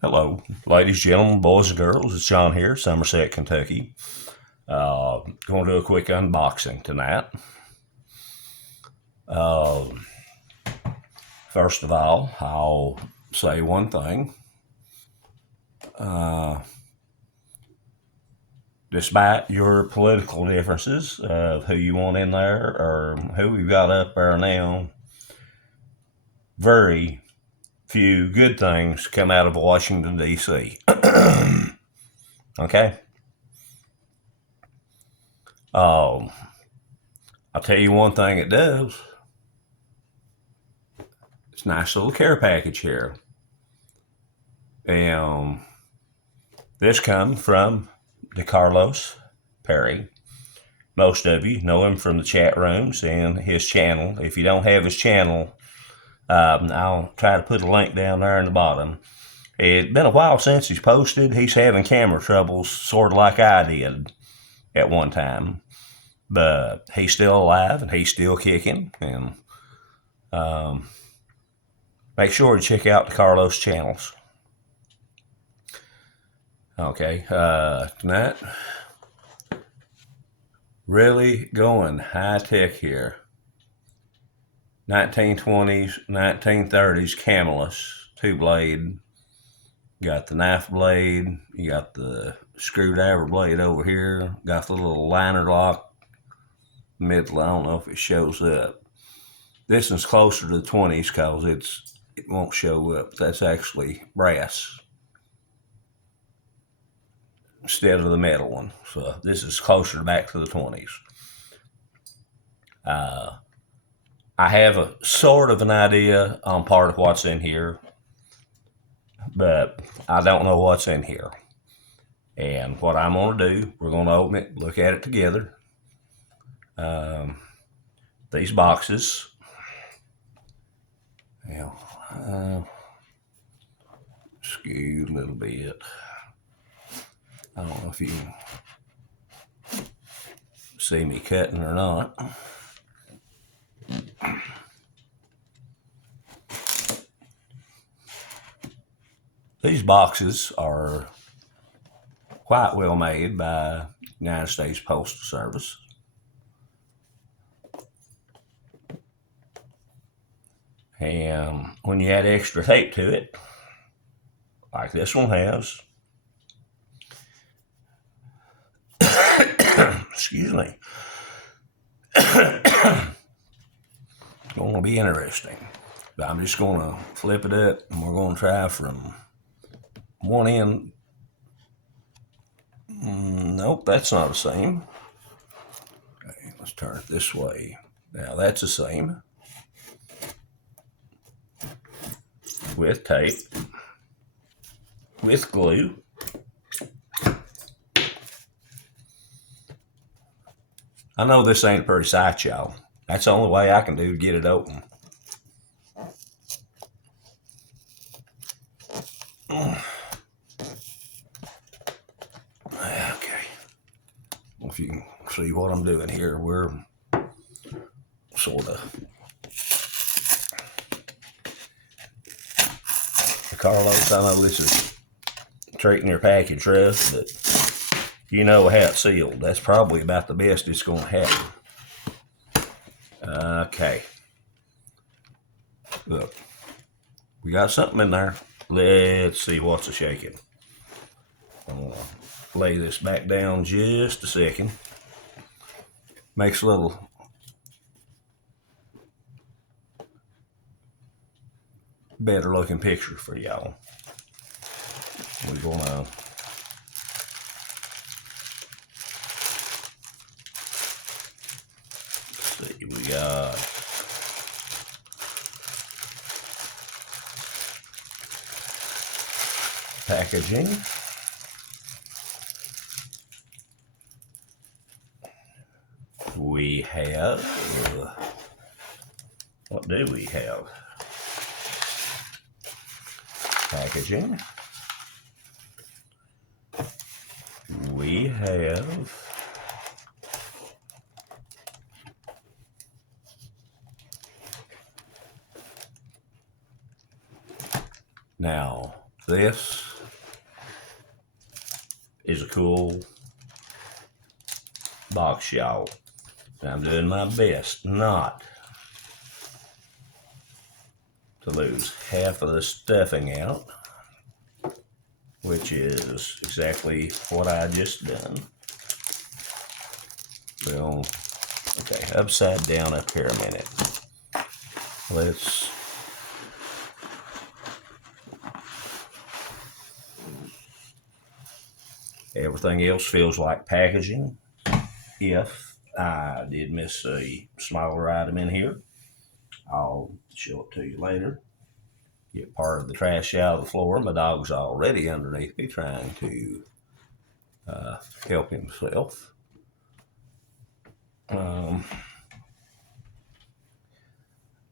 Hello, ladies, gentlemen, boys, and girls. It's John here, Somerset, Kentucky. Going to do a quick unboxing tonight. Uh, First of all, I'll say one thing. Despite your political differences of who you want in there or who we've got up there now, very few good things come out of Washington, D.C. Okay? I'll tell you one thing it does. It's a nice little care package here. And this comes from Decarlos Perry. Most of you know him from the chat rooms and his channel. If you don't have his channel, I'll try to put a link down there in the bottom. It's been a while since he's posted. He's having camera troubles, sort of like I did at one time. But he's still alive and he's still kicking. And make sure to check out the Carlos channels. Okay, tonight, really going high tech here. 1920s, 1930s Camelus, 2-blade. Got the knife blade, you got the screwdriver blade over here, got the little liner lock middle. I don't know if it shows up. This one's closer to the 20s because it won't show up. That's actually brass instead of the metal one. So this is closer back to the 20s. I have a sort of an idea on part of what's in here, but I don't know what's in here. And what I'm going to do, we're going to open it, look at it together. These boxes, skewed a little bit. I don't know if you see me cutting or not. These boxes are quite well made by United States Postal Service. And when you add extra tape to it, like this one has, excuse me, it's going to be interesting. But I'm just going to flip it up and we're going to try from one end. Nope, that's not the same. Okay, let's turn it this way. Now that's the same. With tape, with glue. I know this ain't a pretty sight, y'all. That's the only way I can do to get it open. Okay. If you can see what I'm doing here, we're sort of Carlos, I know this is treating your package rough, but you know how it's sealed. That's probably about the best it's going to happen. Okay. Look, we got something in there. Let's see what's a shaking. I'm going to lay this back down just a second. Makes a little better looking picture for y'all. We're going to see, we got packaging. We have, what do we have? Packaging. We have now this is a cool box, y'all. I'm doing my best not to lose half of the stuffing out, which is exactly what I just done. Well, okay, upside down up here a minute. Let's everything else feels like packaging. If I did miss a smaller item in here, I'll show it to you later. Get part of the trash out of the floor. My dog's already underneath me trying to help himself.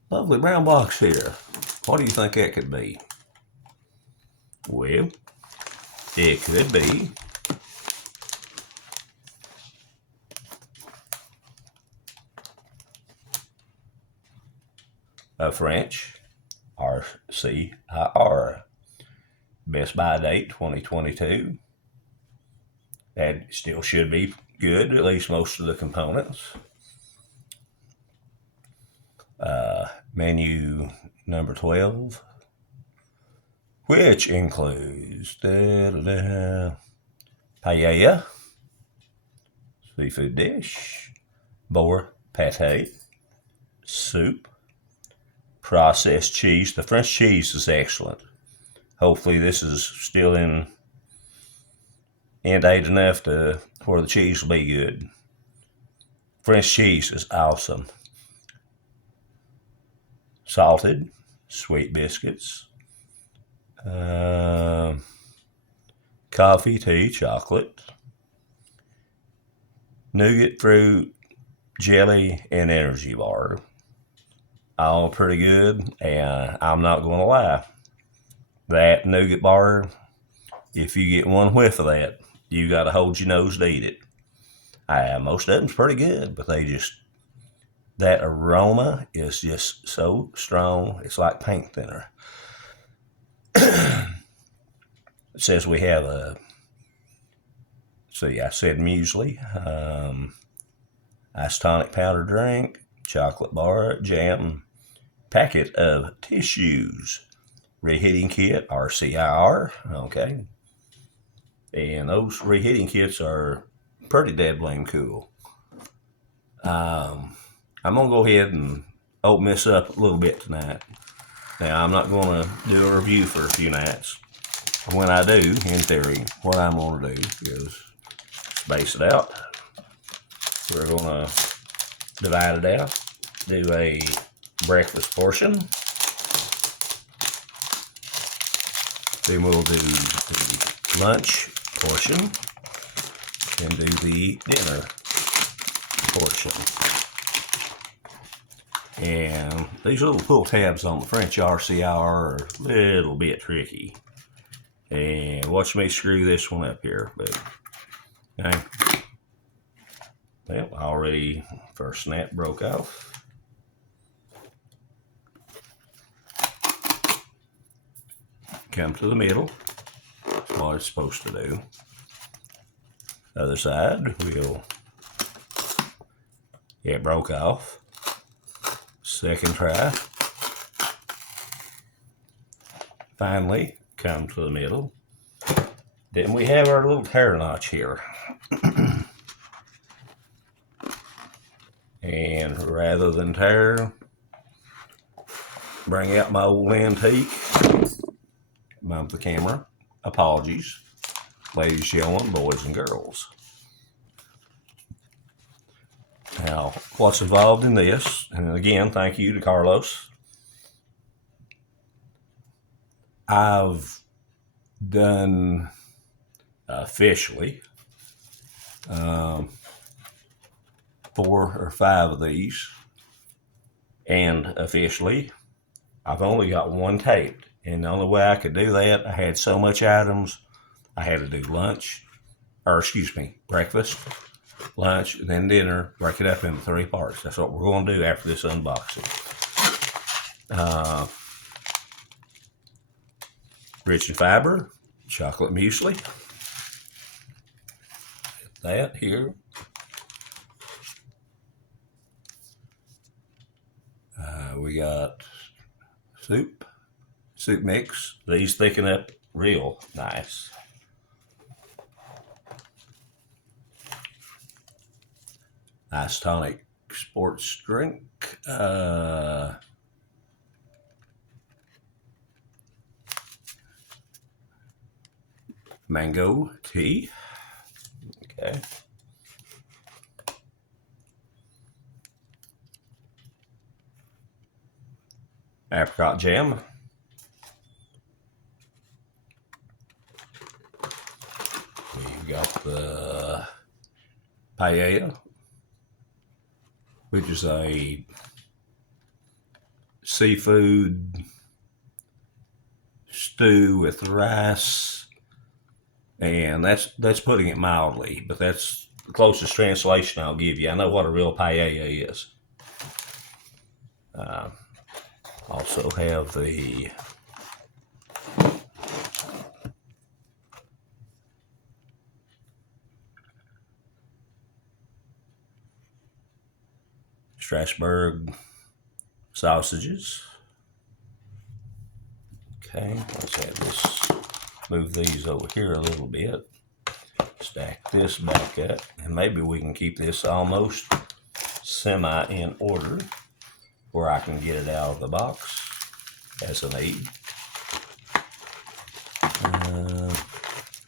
Lovely brown box here. What do you think that could be? Well, it could be a French RCIR. Best by date 2022. That still should be good, at least most of the components. Menu number 12, which includes paella, seafood dish, boar pate, soup, processed cheese. The French cheese is excellent. Hopefully this is still in ate enough to where the cheese will be good. French cheese is awesome. Salted sweet biscuits, coffee, tea, chocolate, nougat, fruit, jelly, and energy bar. All pretty good, and I'm not going to lie. That nougat bar, if you get one whiff of that, you got to hold your nose to eat it. Most of them's pretty good, but that aroma is just so strong. It's like paint thinner. It says we have I said muesli, isotonic powder drink, chocolate bar, jam, packet of tissues, reheating kit, RCIR, okay. And those reheating kits are pretty dead blame cool. I'm going to go ahead and open this up a little bit tonight. Now, I'm not going to do a review for a few nights. When I do, in theory, what I'm going to do is space it out. We're going to divide it out, do a breakfast portion. Then we'll do the lunch portion and do the dinner portion. And these little pull tabs on the French RCIR are a little bit tricky. And watch me screw this one up here. But, okay. Well, already first snap broke off. Come to the middle. That's what it's supposed to do. Other side, it broke off. Second try. Finally, come to the middle. Then we have our little tear notch here. And rather than tear, bring out my old antique. Bump the camera. Apologies, ladies, gentlemen, boys, and girls. Now, what's involved in this, and again, thank you to Carlos. I've done officially 4 or 5 of these, and officially, I've only got one taped. And the only way I could do that, I had so much items, I had to do breakfast, lunch, and then dinner, break it up into 3 parts. That's what we're going to do after this unboxing. Rich in fiber, chocolate muesli, that here. We got soup mix. These thicken up real nice. Nice tonic sports drink. Mango tea. Okay. Apricot jam. We've got the paella, which is a seafood stew with rice, and that's putting it mildly, but that's the closest translation I'll give you. I know what a real paella is. Also have the Strasbourg sausages. Okay, let's have this, move these over here a little bit, stack this back up, and maybe we can keep this almost semi in order where I can get it out of the box as a need.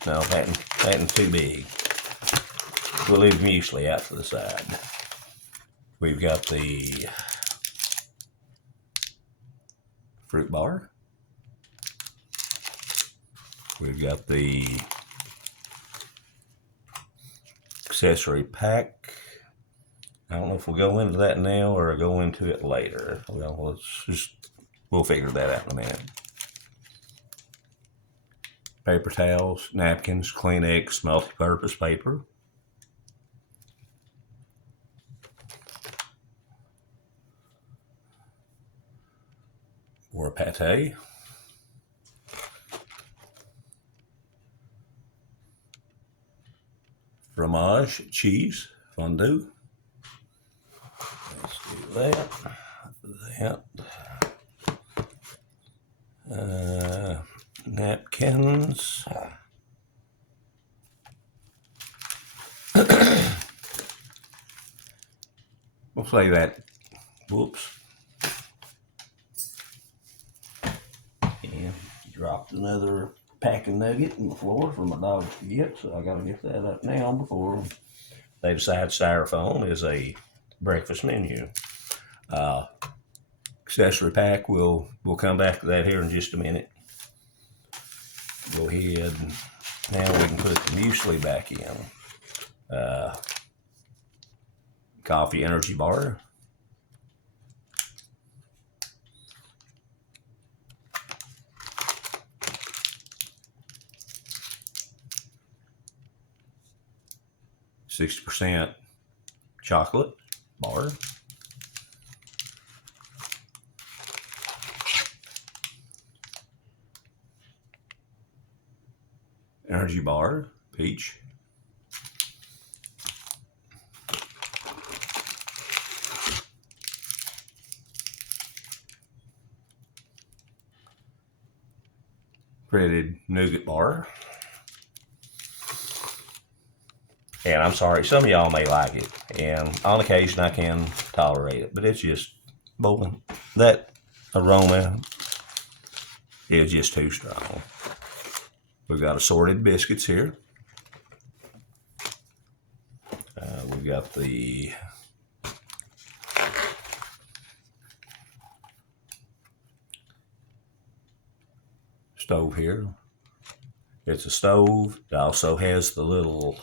No, that ain't too big. We'll leave muesli out to the side. We've got the fruit bar. We've got the accessory pack. I don't know if we'll go into that now or go into it later. Well, we'll figure that out in a minute. Paper towels, napkins, Kleenex, multi-purpose paper. Or pate. Fromage, cheese, fondue. Let's do that. Napkins. We'll say that. Whoops. And dropped another packing nugget on the floor for my dogs to get, so I gotta get that up now before they decide styrofoam is a breakfast menu. Accessory pack, we'll come back to that here in just a minute. Go ahead, now we can put the muesli back in. Coffee energy bar. %60 chocolate bar. Energy bar, peach. Breaded nougat bar. And I'm sorry, some of y'all may like it, and on occasion I can tolerate it, but it's just, boy, that aroma is just too strong. We've got assorted biscuits here. We've got the stove here. It's a stove. It also has the little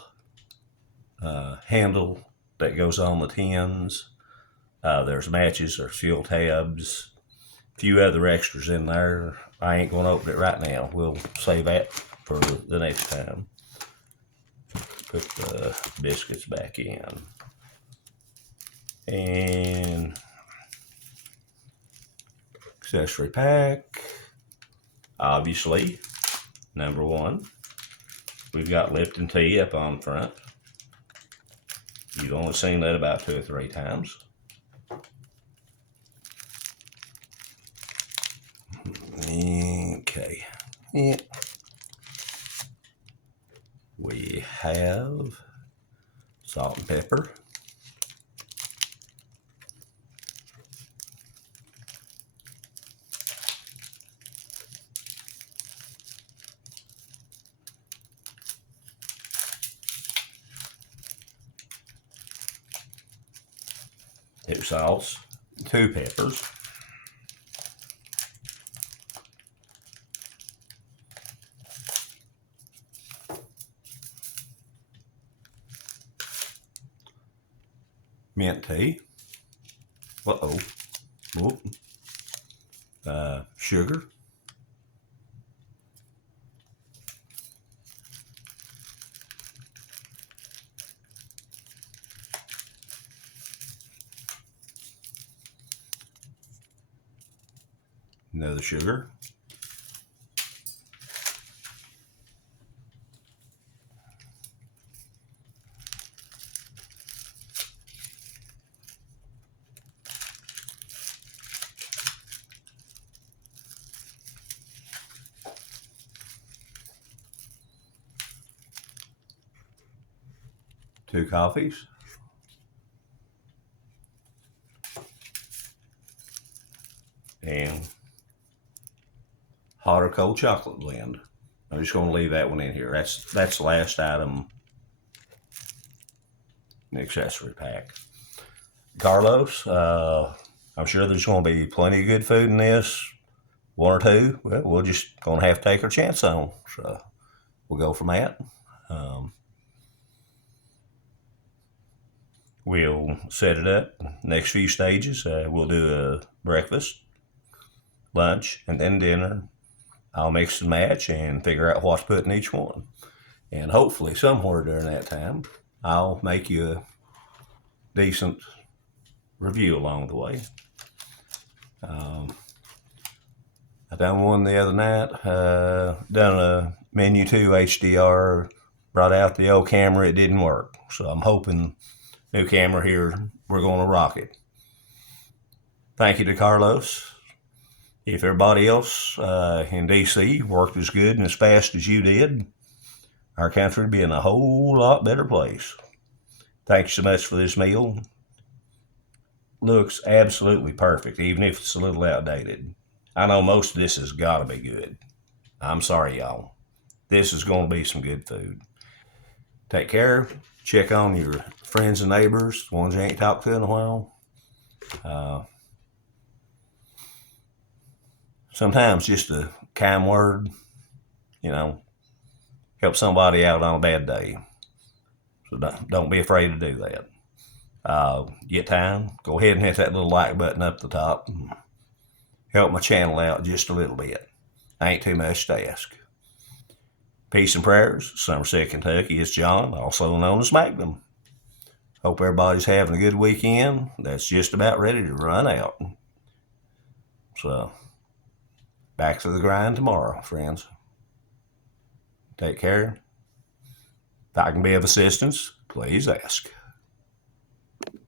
handle that goes on the tins. There's matches, there's fuel tabs, a few other extras in there. I ain't going to open it right now. We'll save that for the next time. Put the biscuits back in. And accessory pack. Obviously, number one, we've got Lipton tea up on front. You've only seen that about 2 or 3 times. Okay. Yeah. We have salt and pepper. Two salts, 2 peppers. Mint tea. Uh-oh. Whoop. Sugar. Another sugar. Two coffees. And hot or cold chocolate blend. I'm just going to leave that one in here. That's the last item in the accessory pack. Carlos, I'm sure there's going to be plenty of good food in this. 1 or 2, well, we're just going to have to take our chance on. So we'll go from that. We'll set it up. Next few stages, we'll do a breakfast, lunch, and then dinner. I'll mix and match and figure out what's put in each one. And hopefully somewhere during that time, I'll make you a decent review along the way. I done one the other night, done a Menu 2 HDR, brought out the old camera, it didn't work. So I'm hoping new camera here, we're going to rock it. Thank you to Carlos. If everybody else in DC worked as good and as fast as you did, our country would be in a whole lot better place. Thanks so much for this meal. Looks absolutely perfect, even if it's a little outdated. I know most of this has got to be good. I'm sorry, y'all. This is going to be some good food. Take care. Check on your friends and neighbors, the ones you ain't talked to in a while. Sometimes just a kind word, help somebody out on a bad day. So don't be afraid to do that. Get time, go ahead and hit that little like button up the top. And help my channel out just a little bit. Ain't too much to ask. Peace and prayers. Somerset, Kentucky. It's John, also known as Magnum. Hope everybody's having a good weekend. That's just about ready to run out. So, back to the grind tomorrow, friends. Take care. If I can be of assistance, please ask.